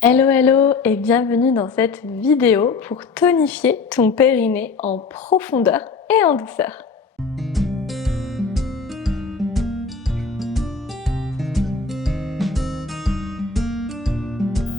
Hello hello et bienvenue dans cette vidéo pour tonifier ton périnée en profondeur et en douceur.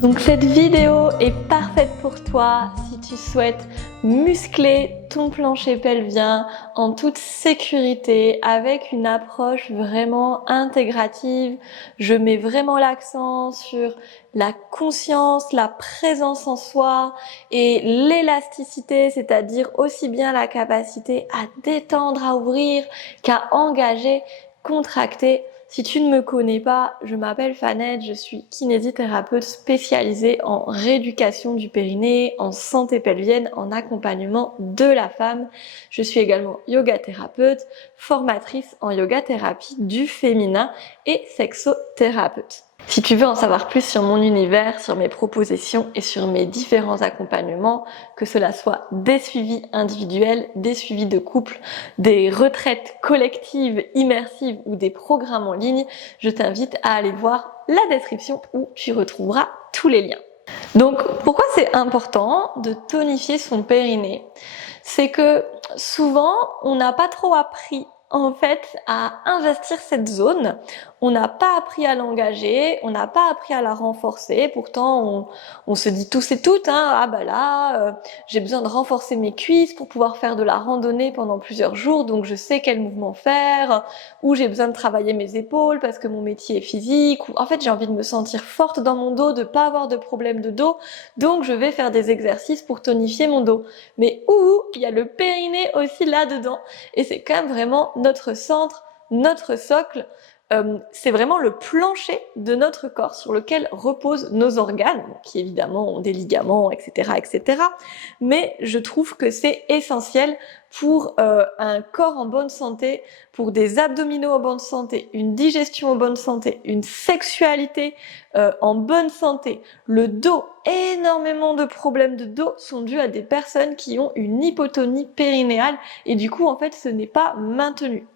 Donc cette vidéo est parfaite pour toi si tu souhaites muscler ton plancher pelvien en toute sécurité avec une approche vraiment intégrative. Je mets vraiment l'accent sur la conscience, la présence en soi et l'élasticité, c'est-à-dire aussi bien la capacité à détendre, à ouvrir qu'à engager, contracter. Si tu ne me connais pas, je m'appelle Fanette, je suis kinésithérapeute spécialisée en rééducation du périnée, en santé pelvienne, en accompagnement de la femme. Je suis également yoga thérapeute, formatrice en yoga thérapie du féminin et sexothérapeute. Si tu veux en savoir plus sur mon univers, sur mes propositions et sur mes différents accompagnements, que cela soit des suivis individuels, des suivis de couple, des retraites collectives, immersives ou des programmes en ligne, je t'invite à aller voir la description où tu retrouveras tous les liens. Donc, pourquoi c'est important de tonifier son périnée? C'est que souvent, on n'a pas trop appris en fait à investir cette zone. On n'a pas appris à l'engager, on n'a pas appris à la renforcer. Pourtant, on se dit tous et toutes, ah bah là, j'ai besoin de renforcer mes cuisses pour pouvoir faire de la randonnée pendant plusieurs jours, donc je sais quel mouvement faire, ou j'ai besoin de travailler mes épaules parce que mon métier est physique, ou en fait j'ai envie de me sentir forte dans mon dos, de pas avoir de problème de dos, donc je vais faire des exercices pour tonifier mon dos. Mais il y a le périnée aussi là-dedans, et c'est quand même vraiment notre centre, notre socle. C'est vraiment le plancher de notre corps sur lequel reposent nos organes, qui évidemment ont des ligaments, etc., etc. Mais je trouve que c'est essentiel pour un corps en bonne santé, pour des abdominaux en bonne santé, une digestion en bonne santé, une sexualité en bonne santé. Le dos, énormément de problèmes de dos sont dus à des personnes qui ont une hypotonie périnéale et du coup en fait ce n'est pas maintenu.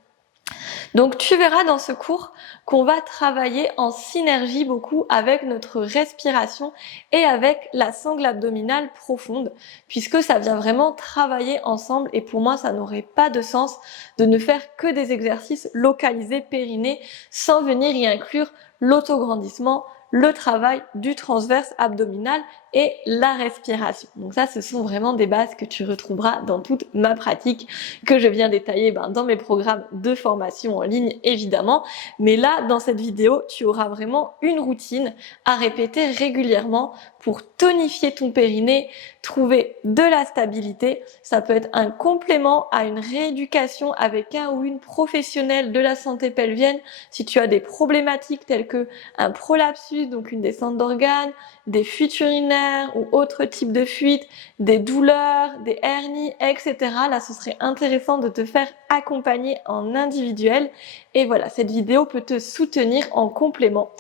Donc tu verras dans ce cours qu'on va travailler en synergie beaucoup avec notre respiration et avec la sangle abdominale profonde, puisque ça vient vraiment travailler ensemble et pour moi ça n'aurait pas de sens de ne faire que des exercices localisés périnée sans venir y inclure l'autograndissement, le travail du transverse abdominal et la respiration. Donc ça, ce sont vraiment des bases que tu retrouveras dans toute ma pratique que je viens détailler dans mes programmes de formation en ligne évidemment. Mais là, dans cette vidéo, tu auras vraiment une routine à répéter régulièrement pour tonifier ton périnée, trouver de la stabilité. Ça peut être un complément à une rééducation avec un ou une professionnelle de la santé pelvienne. Si tu as des problématiques telles que un prolapsus, donc une descente d'organes, des fuites urinaires ou autres types de fuites, des douleurs, des hernies, etc. Là, ce serait intéressant de te faire accompagner en individuel. Et voilà, cette vidéo peut te soutenir en complément.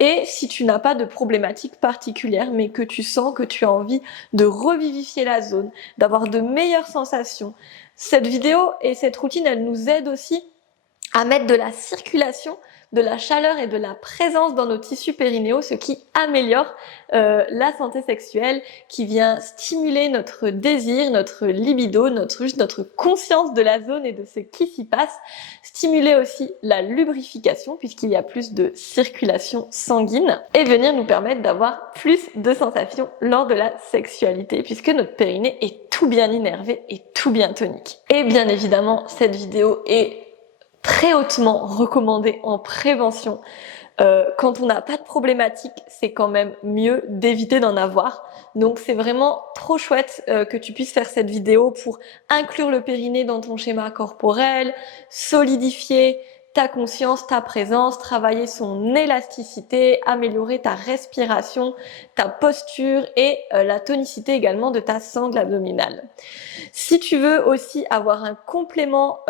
Et si tu n'as pas de problématique particulière, mais que tu sens que tu as envie de revivifier la zone, d'avoir de meilleures sensations, cette vidéo et cette routine, elle nous aide aussi à mettre de la circulation, de la chaleur et de la présence dans nos tissus périnéaux, ce qui améliore la santé sexuelle, qui vient stimuler notre désir, notre libido, notre conscience de la zone et de ce qui s'y passe, stimuler aussi la lubrification puisqu'il y a plus de circulation sanguine et venir nous permettre d'avoir plus de sensations lors de la sexualité puisque notre périnée est tout bien innervé et tout bien tonique. Et bien évidemment, cette vidéo est très hautement recommandé en prévention. Quand on n'a pas de problématique, c'est quand même mieux d'éviter d'en avoir. Donc c'est vraiment trop chouette que tu puisses faire cette vidéo pour inclure le périnée dans ton schéma corporel, solidifier ta conscience, ta présence, travailler son élasticité, améliorer ta respiration, ta posture et la tonicité également de ta sangle abdominale. Si tu veux aussi avoir un complément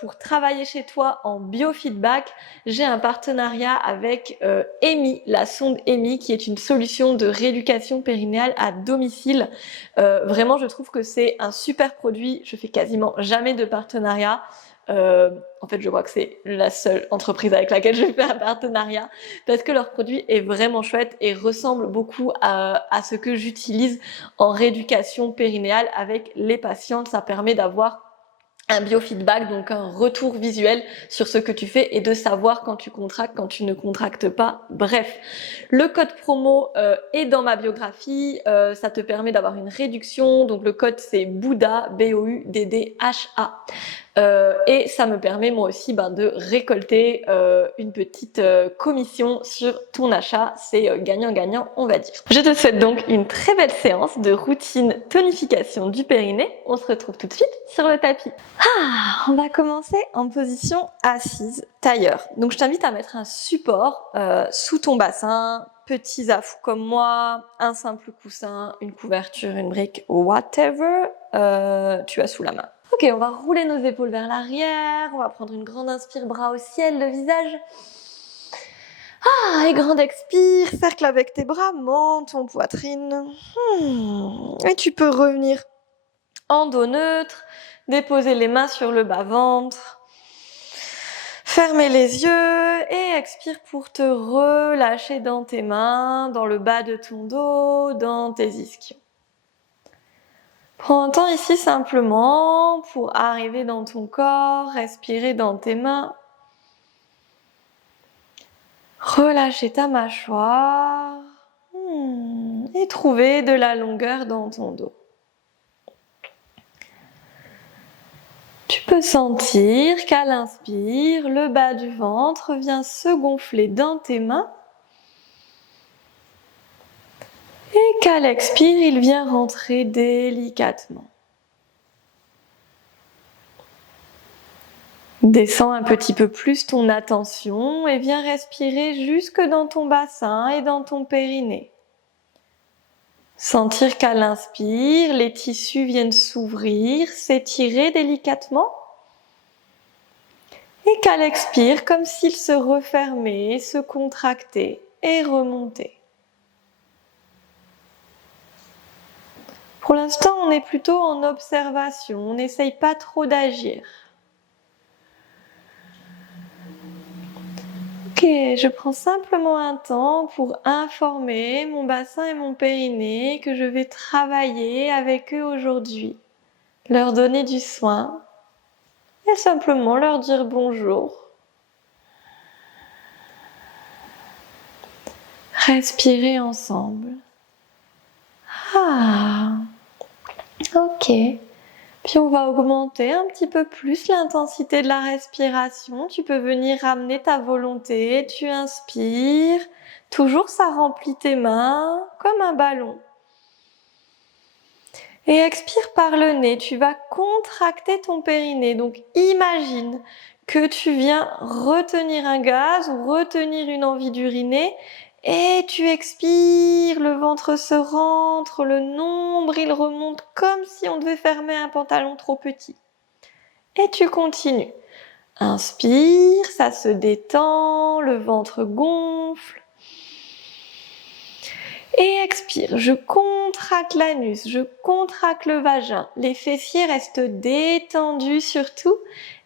pour travailler chez toi en biofeedback, j'ai un partenariat avec EMI, la sonde EMI, qui est une solution de rééducation périnéale à domicile. Vraiment, je trouve que c'est un super produit. Je fais quasiment jamais de partenariat. En fait, je crois que c'est la seule entreprise avec laquelle je fais un partenariat parce que leur produit est vraiment chouette et ressemble beaucoup à ce que j'utilise en rééducation périnéale avec les patientes. Ça permet d'avoir un biofeedback, donc un retour visuel sur ce que tu fais et de savoir quand tu contractes, quand tu ne contractes pas. Bref, le code promo est dans ma biographie, ça te permet d'avoir une réduction, donc le code c'est BOUDDHA, BOUDDHA. Et ça me permet moi aussi de récolter une petite commission sur ton achat. C'est gagnant-gagnant, on va dire. Je te souhaite donc une très belle séance de routine tonification du périnée. On se retrouve tout de suite sur le tapis. On va commencer en position assise, tailleur. Donc je t'invite à mettre un support sous ton bassin, petits affous comme moi, un simple coussin, une couverture, une brique, whatever tu as sous la main. Ok, on va rouler nos épaules vers l'arrière, on va prendre une grande inspire, bras au ciel, le visage. Et grande expire, cercle avec tes bras, monte ton poitrine. Et tu peux revenir en dos neutre, déposer les mains sur le bas-ventre. Fermer les yeux et expire pour te relâcher dans tes mains, dans le bas de ton dos, dans tes ischions. Prends un temps ici simplement pour arriver dans ton corps, respirer dans tes mains. Relâcher ta mâchoire et trouver de la longueur dans ton dos. Tu peux sentir qu'à l'inspire, le bas du ventre vient se gonfler dans tes mains et qu'à l'expire, il vient rentrer délicatement. Descends un petit peu plus ton attention et viens respirer jusque dans ton bassin et dans ton périnée. Sentir qu'à l'inspire, les tissus viennent s'ouvrir, s'étirer délicatement. Et qu'à l'expire, comme s'ils se refermaient, se contractaient et remontaient. Pour l'instant, on est plutôt en observation, on n'essaye pas trop d'agir. Ok, je prends simplement un temps pour informer mon bassin et mon périnée que je vais travailler avec eux aujourd'hui. Leur donner du soin et simplement leur dire bonjour. Respirer ensemble. Ok. Puis on va augmenter un petit peu plus l'intensité de la respiration. Tu peux venir ramener ta volonté. Tu inspires. Toujours ça remplit tes mains comme un ballon. Et expire par le nez. Tu vas contracter ton périnée. Donc imagine que tu viens retenir un gaz ou retenir une envie d'uriner. Et tu expires, le ventre se rentre, le nombril remonte comme si on devait fermer un pantalon trop petit. Et tu continues. Inspire, ça se détend, le ventre gonfle. Et expire, je contracte l'anus, je contracte le vagin. Les fessiers restent détendus surtout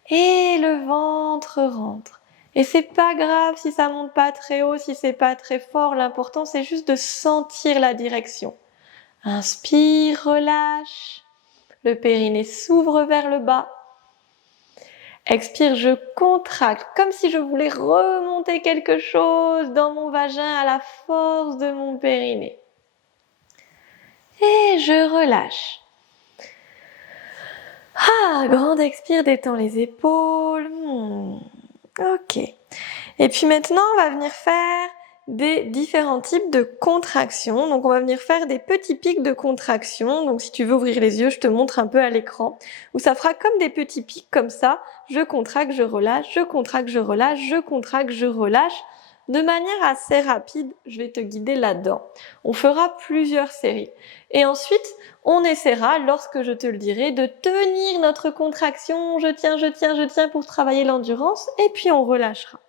et le ventre rentre. Et c'est pas grave si ça monte pas très haut, si c'est pas très fort. L'important, c'est juste de sentir la direction. Inspire, relâche. Le périnée s'ouvre vers le bas. Expire, je contracte, comme si je voulais remonter quelque chose dans mon vagin à la force de mon périnée. Et je relâche. Grande expire, détends les épaules. Ok. Et puis maintenant, on va venir faire des différents types de contractions. Donc on va venir faire des petits pics de contraction. Donc si tu veux ouvrir les yeux, je te montre un peu à l'écran. Où ça fera comme des petits pics comme ça. Je contracte, je relâche, je contracte, je relâche, je contracte, je relâche. De manière assez rapide, je vais te guider là-dedans. On fera plusieurs séries. Et ensuite, on essaiera, lorsque je te le dirai, de tenir notre contraction. Je tiens, je tiens, je tiens pour travailler l'endurance. Et puis on relâchera.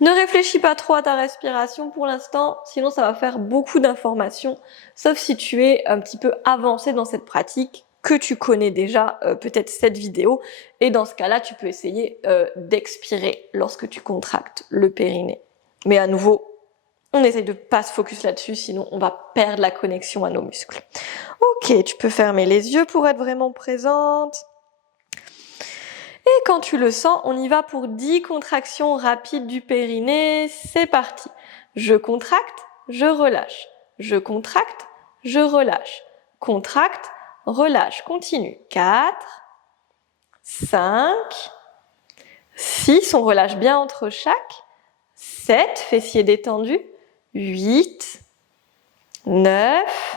Ne réfléchis pas trop à ta respiration pour l'instant, sinon ça va faire beaucoup d'informations, sauf si tu es un petit peu avancé dans cette pratique, que tu connais déjà peut-être cette vidéo. Et dans ce cas-là, tu peux essayer d'expirer lorsque tu contractes le périnée. Mais à nouveau, on essaye de pas se focus là-dessus, sinon on va perdre la connexion à nos muscles. Ok, tu peux fermer les yeux pour être vraiment présente. Et quand tu le sens, on y va pour 10 contractions rapides du périnée. C'est parti. Je contracte, je relâche. Je contracte, je relâche. Contracte, relâche. Continue. 4, 5, 6, on relâche bien entre chaque. 7, fessiers détendus. 8, 9,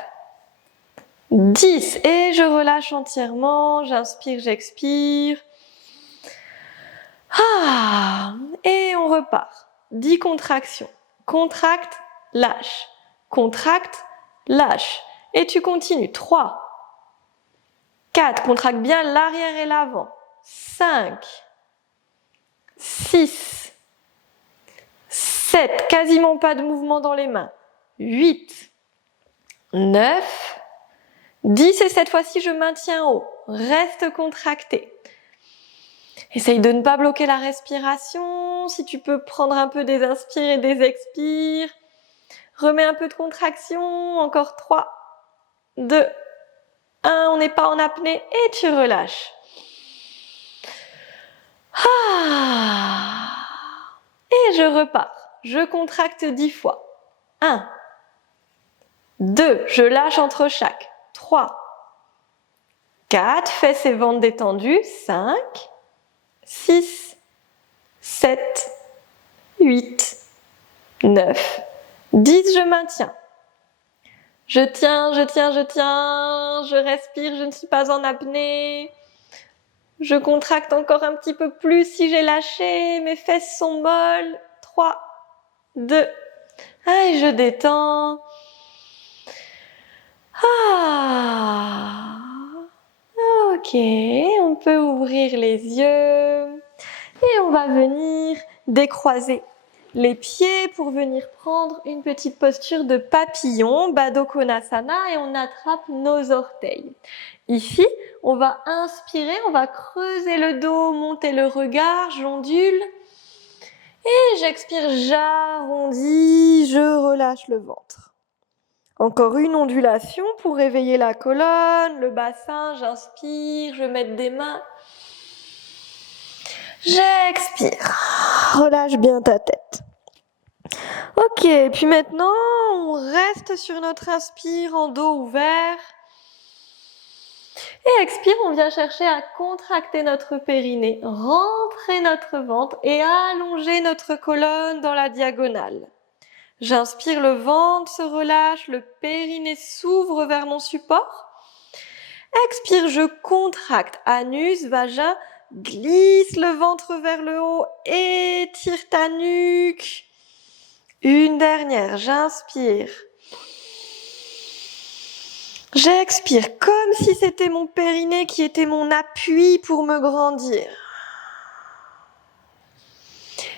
10. Et je relâche entièrement. J'inspire, j'expire. Et on repart. 10 contractions. Contracte, lâche. Contracte, lâche. Et tu continues. 3, 4, contracte bien l'arrière et l'avant. 5, 6, 7, quasiment pas de mouvement dans les mains. 8, 9, 10 et cette fois-ci je maintiens haut. Reste contracté. Essaye de ne pas bloquer la respiration. Si tu peux prendre un peu des inspires et des expires. Remets un peu de contraction. Encore 3, 2, 1. On n'est pas en apnée et tu relâches. Et je repars. Je contracte 10 fois. 1, 2, je lâche entre chaque. 3, 4, fesses et ventre détendus. 5, 6, 7, 8, 9, 10, je maintiens. Je tiens, je tiens, je tiens, je respire, je ne suis pas en apnée. Je contracte encore un petit peu plus si j'ai lâché, mes fesses sont molles. 3, 2, et je détends. Ok, on peut ouvrir les yeux et on va venir décroiser les pieds pour venir prendre une petite posture de papillon, Baddha Konasana, et on attrape nos orteils. Ici, on va inspirer, on va creuser le dos, monter le regard, j'ondule. Et j'expire, j'arrondis, je relâche le ventre. Encore une ondulation pour réveiller la colonne, le bassin, j'inspire, je mets des mains. J'expire, relâche bien ta tête. Ok, puis maintenant, on reste sur notre inspire en dos ouvert. Et expire, on vient chercher à contracter notre périnée, rentrer notre ventre et allonger notre colonne dans la diagonale. J'inspire, le ventre se relâche, le périnée s'ouvre vers mon support. Expire, je contracte, anus, vagin, glisse le ventre vers le haut, étire ta nuque. Une dernière, j'inspire. J'expire comme si c'était mon périnée qui était mon appui pour me grandir.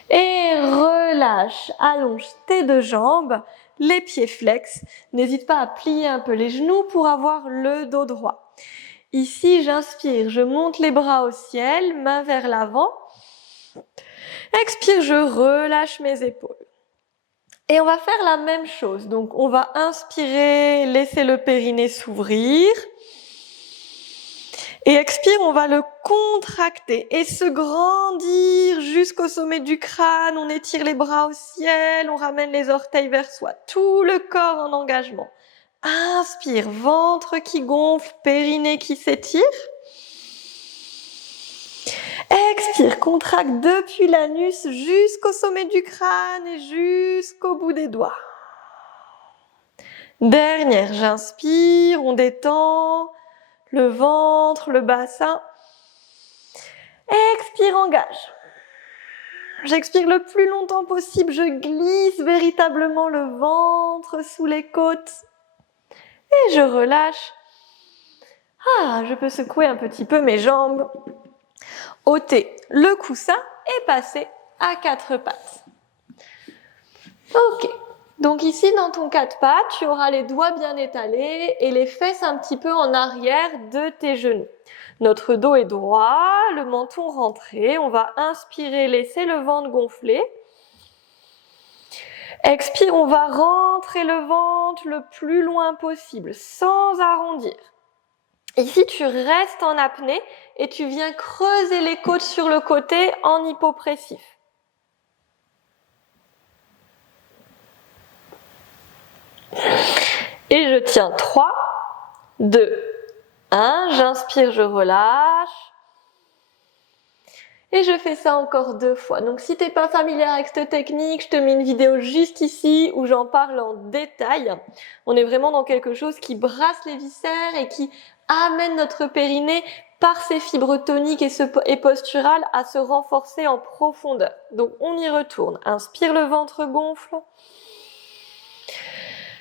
Et relâche, allonge tes deux jambes, les pieds flex. N'hésite pas à plier un peu les genoux pour avoir le dos droit. Ici, j'inspire, je monte les bras au ciel, main vers l'avant. Expire, je relâche mes épaules. Et on va faire la même chose. Donc, on va inspirer, laisser le périnée s'ouvrir. Et expire, on va le contracter et se grandir jusqu'au sommet du crâne. On étire les bras au ciel, on ramène les orteils vers soi. Tout le corps en engagement. Inspire, ventre qui gonfle, périnée qui s'étire. Expire, contracte depuis l'anus jusqu'au sommet du crâne et jusqu'au bout des doigts. Dernière, j'inspire, on détend le ventre, le bassin. Expire, engage. J'expire le plus longtemps possible, je glisse véritablement le ventre sous les côtes. Et je relâche. Je peux secouer un petit peu mes jambes. Ôter le coussin et passer à 4 pattes. Ok. Donc ici, dans ton quatre pattes, tu auras les doigts bien étalés et les fesses un petit peu en arrière de tes genoux. Notre dos est droit, le menton rentré. On va inspirer, laisser le ventre gonfler. Expire, on va rentrer le ventre le plus loin possible, sans arrondir. Ici, tu restes en apnée et tu viens creuser les côtes sur le côté en hypopressif. Et je tiens 3, 2, 1. J'inspire, je relâche. Et je fais ça encore 2 fois. Donc si tu n'es pas familière avec cette technique, je te mets une vidéo juste ici où j'en parle en détail. On est vraiment dans quelque chose qui brasse les viscères et qui amène notre périnée par ses fibres toniques et posturales à se renforcer en profondeur. Donc on y retourne. Inspire, le ventre gonfle.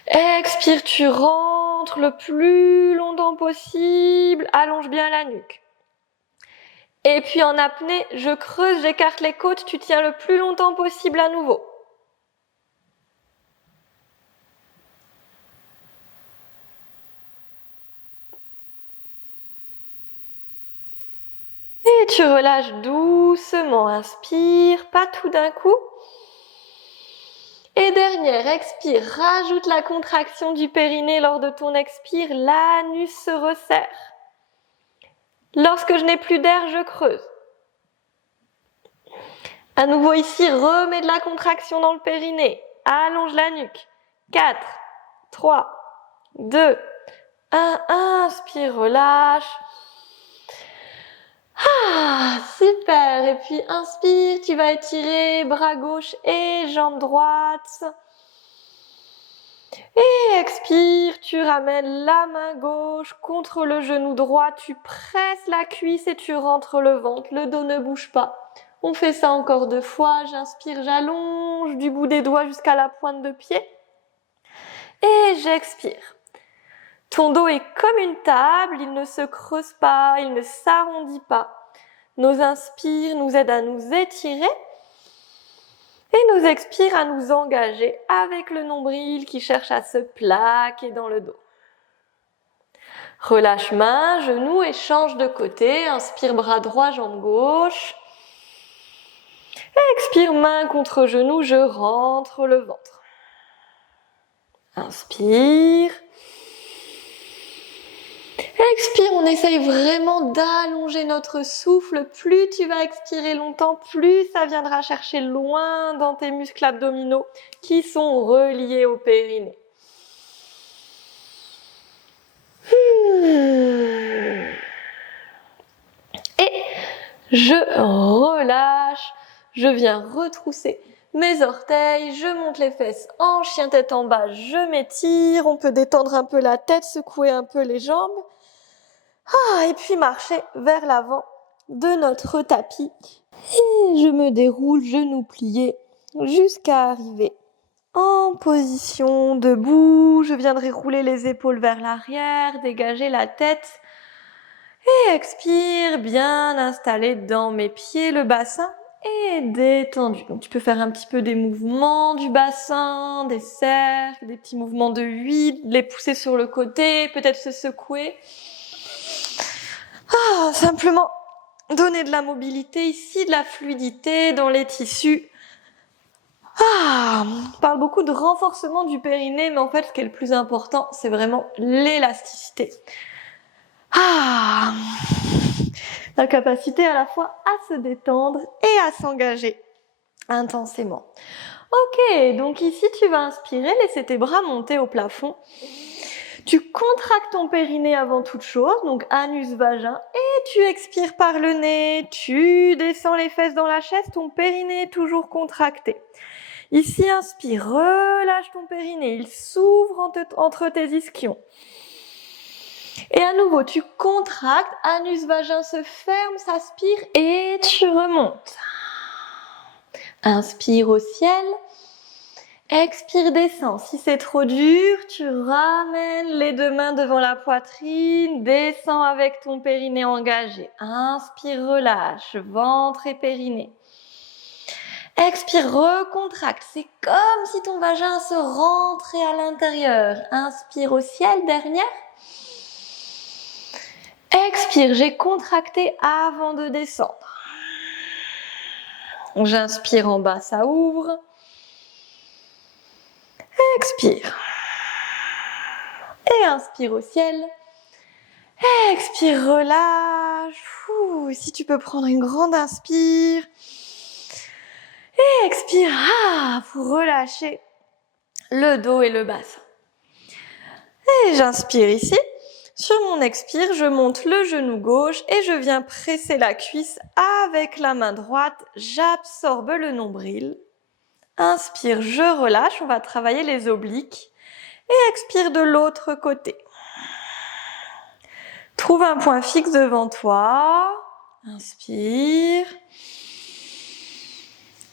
Expire, tu rentres le plus longtemps possible. Allonge bien la nuque. Et puis en apnée, je creuse, j'écarte les côtes, tu tiens le plus longtemps possible à nouveau. Et tu relâches doucement, inspire, pas tout d'un coup. Et dernière, expire, rajoute la contraction du périnée lors de ton expire, l'anus se resserre. Lorsque je n'ai plus d'air, je creuse. À nouveau ici, remets de la contraction dans le périnée. Allonge la nuque. 4, 3, 2, 1. Inspire, relâche. Ah, super. Et puis inspire, tu vas étirer bras gauche et jambe droite. Et expire, tu ramènes la main gauche contre le genou droit. Tu presses la cuisse et tu rentres le ventre. Le dos ne bouge pas. On fait ça encore 2 fois. J'inspire, j'allonge du bout des doigts jusqu'à la pointe de pied. Et j'expire. Ton dos est comme une table, il ne se creuse pas, il ne s'arrondit pas. Nos inspires nous aident à nous étirer et nos expires à nous engager avec le nombril qui cherche à se plaquer dans le dos. Relâche main, genou et change de côté. Inspire, bras droit, jambe gauche. Expire, main contre genou, je rentre le ventre. Inspire. Expire, on essaye vraiment d'allonger notre souffle. Plus tu vas expirer longtemps, plus ça viendra chercher loin dans tes muscles abdominaux qui sont reliés au périnée. Et je relâche, je viens retrousser mes orteils, je monte les fesses en chien tête en bas, je m'étire, on peut détendre un peu la tête, secouer un peu les jambes. Et puis marcher vers l'avant de notre tapis. Et je me déroule, genoux pliés, jusqu'à arriver en position debout. Je viendrai rouler les épaules vers l'arrière, dégager la tête. Et expire, bien installé dans mes pieds, le bassin est détendu. Donc tu peux faire un petit peu des mouvements du bassin, des cercles, des petits mouvements de huile, les pousser sur le côté, peut-être se secouer. Simplement donner de la mobilité ici, de la fluidité dans les tissus. On parle beaucoup de renforcement du périnée, mais en fait, ce qui est le plus important, c'est vraiment l'élasticité. La capacité à la fois à se détendre et à s'engager intensément. Ok, donc ici, tu vas inspirer, laisser tes bras monter au plafond. Tu contractes ton périnée avant toute chose, donc anus, vagin, et tu expires par le nez, tu descends les fesses dans la chaise, ton périnée est toujours contracté. Ici, inspire, relâche ton périnée, il s'ouvre entre tes ischions. Et à nouveau, tu contractes, anus, vagin se ferme, s'aspire et tu remontes. Inspire au ciel. Expire, descends. Si c'est trop dur, tu ramènes les 2 mains devant la poitrine, descends avec ton périnée engagé. Inspire, relâche, ventre et périnée. Expire, recontracte. C'est comme si ton vagin se rentrait à l'intérieur. Inspire au ciel, dernière. Expire, j'ai contracté avant de descendre. J'inspire en bas, ça ouvre. Expire. Et inspire au ciel. Expire, relâche. Si tu peux prendre une grande inspire. Et expire pour relâcher le dos et le bassin. Et j'inspire ici. Sur mon expire, je monte le genou gauche et je viens presser la cuisse avec la main droite. J'absorbe le nombril. Inspire, je relâche. On va travailler les obliques. Et expire de l'autre côté. Trouve un point fixe devant toi. Inspire.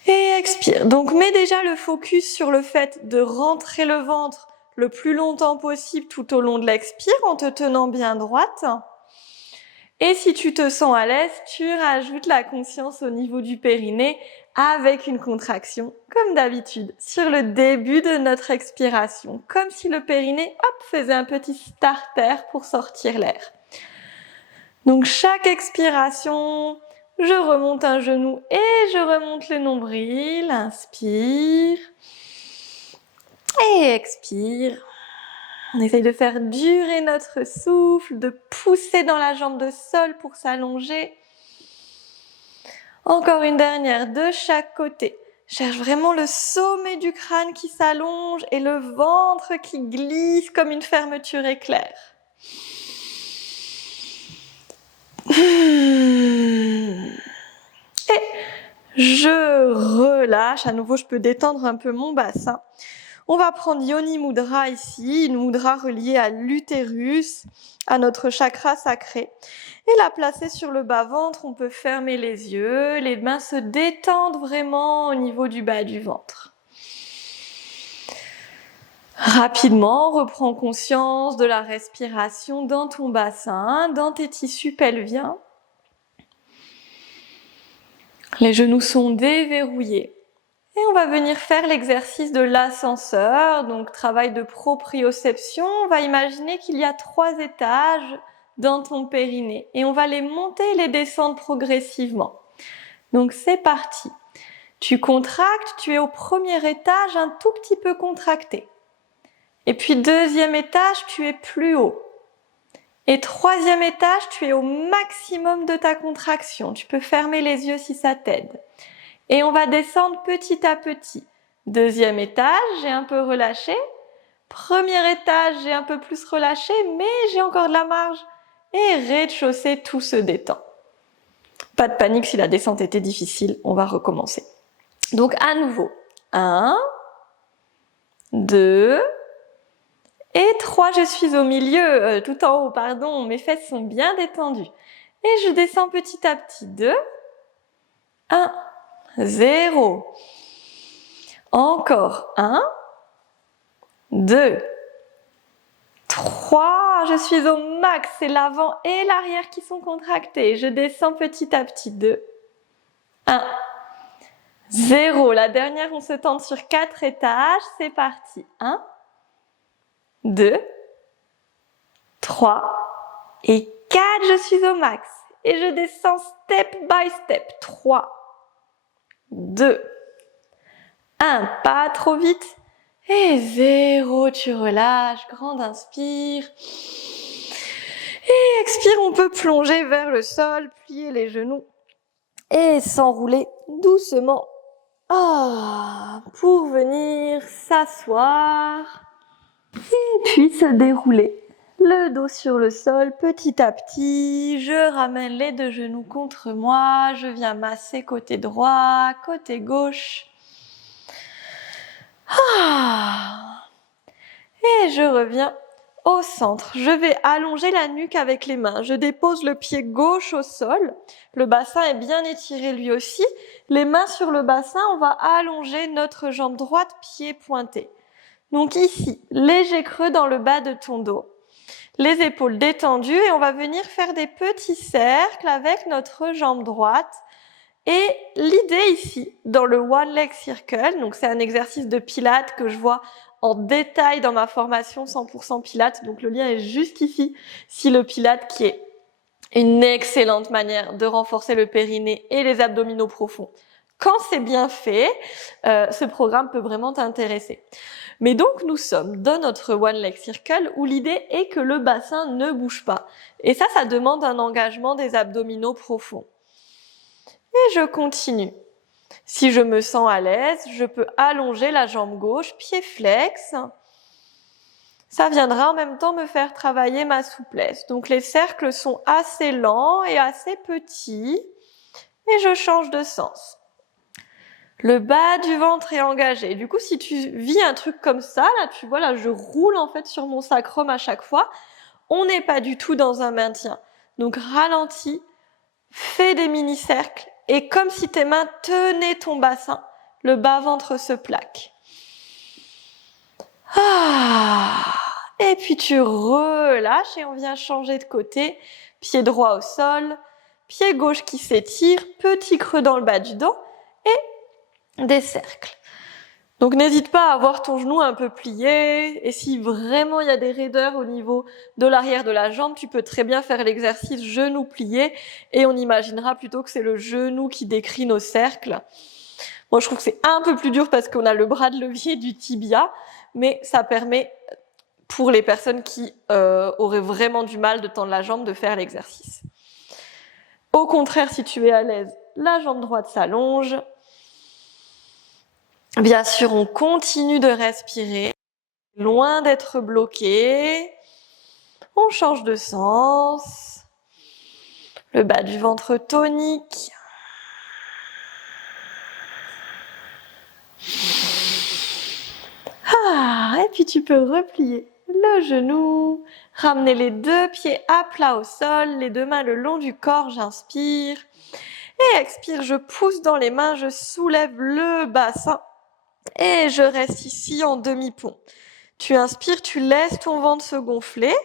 Et expire. Donc mets déjà le focus sur le fait de rentrer le ventre le plus longtemps possible tout au long de l'expire en te tenant bien droite. Et si tu te sens à l'aise, tu rajoutes la conscience au niveau du périnée avec une contraction, comme d'habitude, sur le début de notre expiration, comme si le périnée, faisait un petit starter pour sortir l'air. Donc chaque expiration, je remonte un genou et je remonte le nombril. Inspire. Et expire. On essaye de faire durer notre souffle, de pousser dans la jambe de sol pour s'allonger. Encore une dernière de chaque côté. Cherche vraiment le sommet du crâne qui s'allonge et le ventre qui glisse comme une fermeture éclair. Et je relâche. À nouveau, je peux détendre un peu mon bassin. On va prendre Yoni Mudra ici, une mudra reliée à l'utérus, à notre chakra sacré. Et la placer sur le bas-ventre, on peut fermer les yeux, les mains se détendent vraiment au niveau du bas du ventre. Rapidement, reprends conscience de la respiration dans ton bassin, dans tes tissus pelviens. Les genoux sont déverrouillés. Et on va venir faire l'exercice de l'ascenseur, donc travail de proprioception. On va imaginer qu'il y a 3 étages dans ton périnée et on va les monter et les descendre progressivement. Donc c'est parti. Tu contractes, tu es au premier étage un tout petit peu contracté. Et puis deuxième étage, tu es plus haut. Et troisième étage, tu es au maximum de ta contraction. Tu peux fermer les yeux si ça t'aide. Et on va descendre petit à petit. Deuxième étage, j'ai un peu relâché. Premier étage, j'ai un peu plus relâché, mais j'ai encore de la marge. Et rez-de-chaussée, tout se détend. Pas de panique si la descente était difficile, on va recommencer. Donc à nouveau, 1, 2 et 3. Je suis au milieu, tout en haut, pardon, mes fesses sont bien détendues. Et je descends petit à petit. 2, 1, 0. Encore 1, 2, 3. Je suis au max. C'est l'avant et l'arrière qui sont contractés. Je descends petit à petit. 2, 1, 0. La dernière, on se tente sur 4 étages. C'est parti. 1, 2, 3 et 4. Je suis au max. Et je descends step by step. 3, 2, 1, pas trop vite. Et 0, tu relâches. Grande inspire. Et expire, on peut plonger vers le sol, plier les genoux et s'enrouler doucement. Pour venir s'asseoir. Et puis se dérouler. Le dos sur le sol, petit à petit. Je ramène les 2 genoux contre moi. Je viens masser côté droit, côté gauche. Et je reviens au centre. Je vais allonger la nuque avec les mains. Je dépose le pied gauche au sol. Le bassin est bien étiré lui aussi. Les mains sur le bassin, on va allonger notre jambe droite, pied pointé. Donc ici, léger creux dans le bas de ton dos. Les épaules détendues et on va venir faire des petits cercles avec notre jambe droite Et l'idée ici, dans le One Leg Circle, donc c'est un exercice de pilates que je vois en détail dans ma formation 100% pilates, donc le lien est juste ici, si le pilates qui est une excellente manière de renforcer le périnée et les abdominaux profonds. Quand c'est bien fait, ce programme peut vraiment t'intéresser. Mais donc nous sommes dans notre One Leg Circle où l'idée est que le bassin ne bouge pas. Et ça demande un engagement des abdominaux profonds. Et je continue. Si je me sens à l'aise, je peux allonger la jambe gauche, pied flex. Ça viendra en même temps me faire travailler ma souplesse. Donc les cercles sont assez lents et assez petits. Et je change de sens. Le bas du ventre est engagé. Du coup, si tu vis un truc comme ça, là, tu vois, là, je roule en fait sur mon sacrum à chaque fois. On n'est pas du tout dans un maintien. Donc ralentis, fais des mini-cercles et comme si tes mains tenaient ton bassin, le bas-ventre se plaque. Et puis tu relâches et on vient changer de côté. Pied droit au sol, pied gauche qui s'étire, petit creux dans le bas du dos et des cercles. Donc n'hésite pas à avoir ton genou un peu plié et si vraiment il y a des raideurs au niveau de l'arrière de la jambe, tu peux très bien faire l'exercice genou plié et on imaginera plutôt que c'est le genou qui décrit nos cercles. Moi je trouve que c'est un peu plus dur parce qu'on a le bras de levier du tibia, mais ça permet pour les personnes qui auraient vraiment du mal de tendre la jambe de faire l'exercice. Au contraire, si tu es à l'aise, la jambe droite s'allonge. Bien sûr, on continue de respirer, loin d'être bloqué. On change de sens. Le bas du ventre tonique. Et puis tu peux replier le genou, ramener les deux pieds à plat au sol, les deux mains le long du corps, j'inspire. Et expire, je pousse dans les mains, je soulève le bassin. Et je reste ici en demi-pont. Tu inspires, tu laisses ton ventre se gonfler.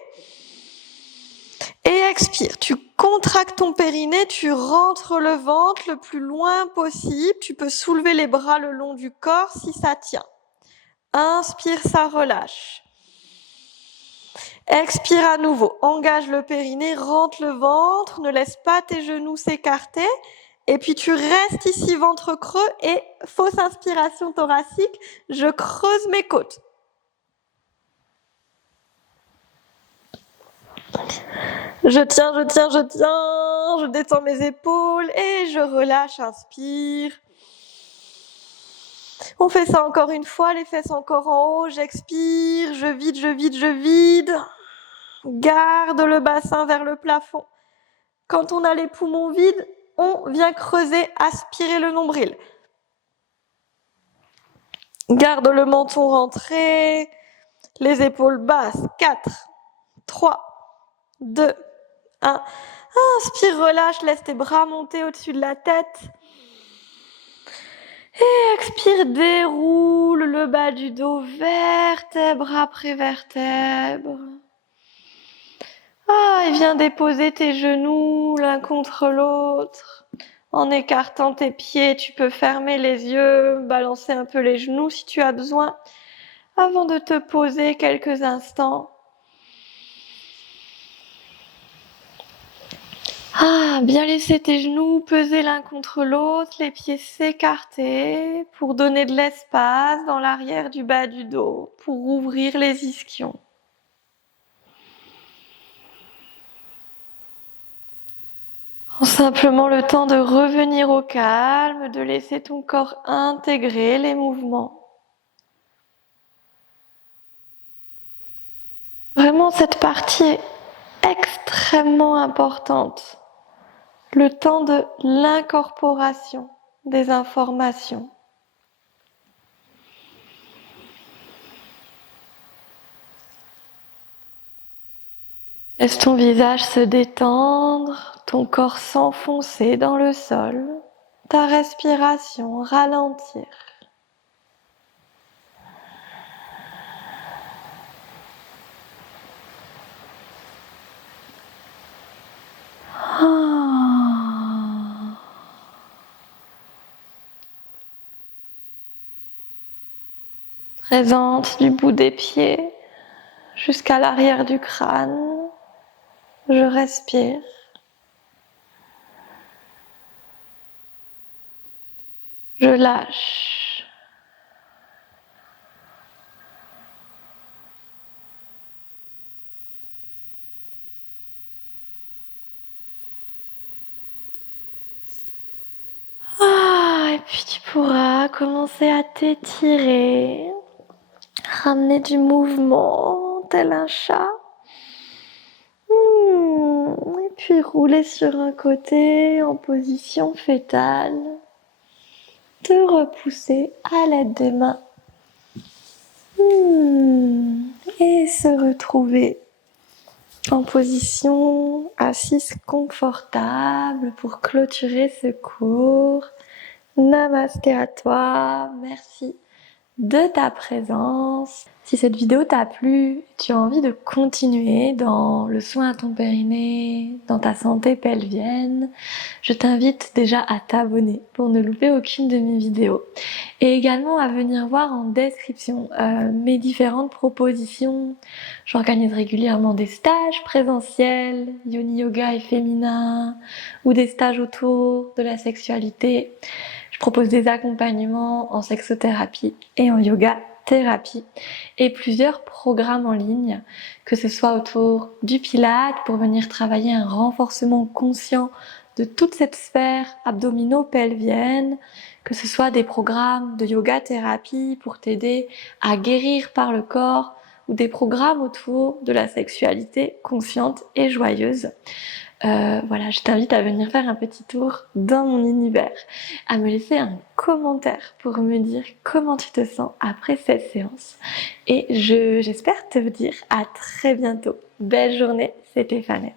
Et expire, tu contractes ton périnée, tu rentres le ventre le plus loin possible. Tu peux soulever les bras le long du corps si ça tient. Inspire, ça relâche. Expire à nouveau, engage le périnée, rentre le ventre, ne laisse pas tes genoux s'écarter. Et puis tu restes ici ventre creux et fausse inspiration thoracique, je creuse mes côtes. Je tiens, je détends mes épaules et je relâche, inspire. On fait ça encore une fois, les fesses encore en haut, j'expire, je vide. Garde le bassin vers le plafond. Quand on a les poumons vides, on vient creuser, aspirer le nombril. Garde le menton rentré, les épaules basses. 4, 3, 2, 1. Inspire, relâche, laisse tes bras monter au-dessus de la tête. Et expire, déroule le bas du dos, vertèbre après vertèbre. Et viens déposer tes genoux l'un contre l'autre. En écartant tes pieds, tu peux fermer les yeux, balancer un peu les genoux si tu as besoin, avant de te poser quelques instants. Bien laisser tes genoux peser l'un contre l'autre, les pieds s'écarter pour donner de l'espace dans l'arrière du bas du dos, pour ouvrir les ischions. Prends simplement le temps de revenir au calme, de laisser ton corps intégrer les mouvements. Vraiment, cette partie est extrêmement importante. Le temps de l'incorporation des informations. Laisse ton visage se détendre, ton corps s'enfoncer dans le sol, ta respiration ralentir. présente du bout des pieds jusqu'à l'arrière du crâne. Je respire. Je lâche. Et puis tu pourras commencer à t'étirer, ramener du mouvement tel un chat. Et puis rouler sur un côté en position fétale. Te repousser à l'aide des mains. Et se retrouver en position assise confortable pour clôturer ce cours. Namasté à toi, merci de ta présence. Si cette vidéo t'a plu, tu as envie de continuer dans le soin à ton périnée, dans ta santé pelvienne, je t'invite déjà à t'abonner pour ne louper aucune de mes vidéos et également à venir voir en description mes différentes propositions. J'organise régulièrement des stages présentiels, yoni yoga et féminin, ou des stages autour de la sexualité. Je propose des accompagnements en sexothérapie et en yoga thérapie et plusieurs programmes en ligne, que ce soit autour du Pilate pour venir travailler un renforcement conscient de toute cette sphère abdominaux-pelvienne, que ce soit des programmes de yoga thérapie pour t'aider à guérir par le corps ou des programmes autour de la sexualité consciente et joyeuse. Voilà, je t'invite à venir faire un petit tour dans mon univers, à me laisser un commentaire pour me dire comment tu te sens après cette séance. Et j'espère te dire à très bientôt. Belle journée, c'était Fanette.